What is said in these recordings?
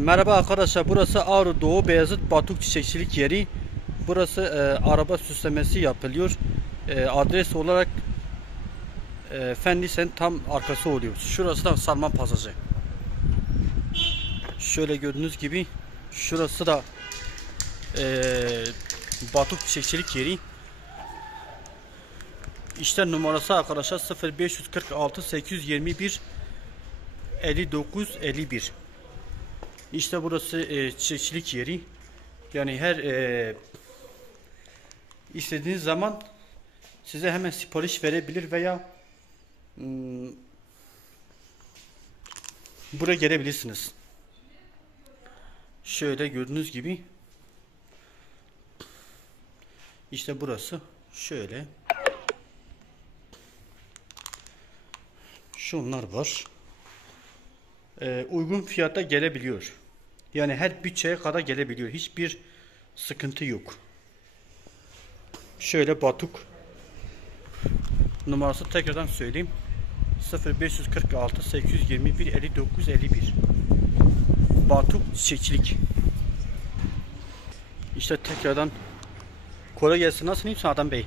Merhaba arkadaşlar, burası Ağrı Doğu Beyazıt Batuk Çiçekçilik yeri. Burası araba süslemesi yapılıyor. Adres olarak Fendi'nin tam arkası oluyor. Şurası da Sarman Pasajı. Şöyle gördüğünüz gibi şurası da Batuk Çiçekçilik yeri. İşte numarası arkadaşlar 0546 821 59 51. İşte burası çiçekçilik yeri. Yani her istediğiniz zaman size hemen sipariş verebilir veya buraya gelebilirsiniz. Şöyle gördüğünüz gibi işte burası şöyle. Şunlar var. Uygun fiyata gelebiliyor. Yani her bütçeye kadar gelebiliyor. Hiçbir sıkıntı yok. Şöyle Batuk numarası tekrardan söyleyeyim. 0546 821 59 51. Batuk çiçekçilik. İşte tekrardan kolay gelsin. Nasılsın Adam Bey?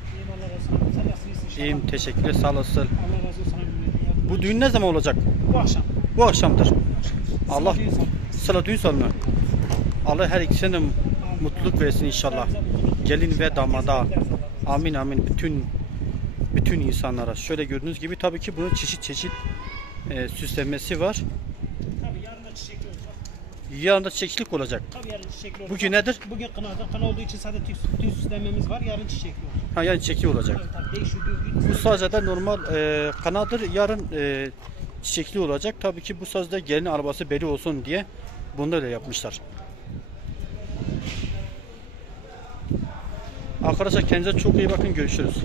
İyiyim, teşekkürler, sağ olasın. Bu düğün ne zaman olacak? Bu akşam. Bu akşamdır. Allah sıra düğün salonu. Allah her ikisine mutluluk versin inşallah. Gelin ve damada. Amin amin. Bütün insanlara. Şöyle gördüğünüz gibi tabii ki bunun çeşit çeşit süslenmesi var. Tabii yarın da çiçekli olacak. Yarın da çiçeklik olacak. Tabii yarın çiçekli olacak. Bugün nedir? Bugün kınadır. Kına olduğu için sadece tüy süslenmemiz var. Yarın çiçekli olacak. Ha, yani çiçekli olacak. Tabii değişiyor. Gün. Bu sadece de normal kanadır. Yarın çiçekli olacak. Tabii ki bu sazda gelin arabası belli olsun diye bunu da öyle yapmışlar. Arkadaşlar kendinize çok iyi bakın. Görüşürüz.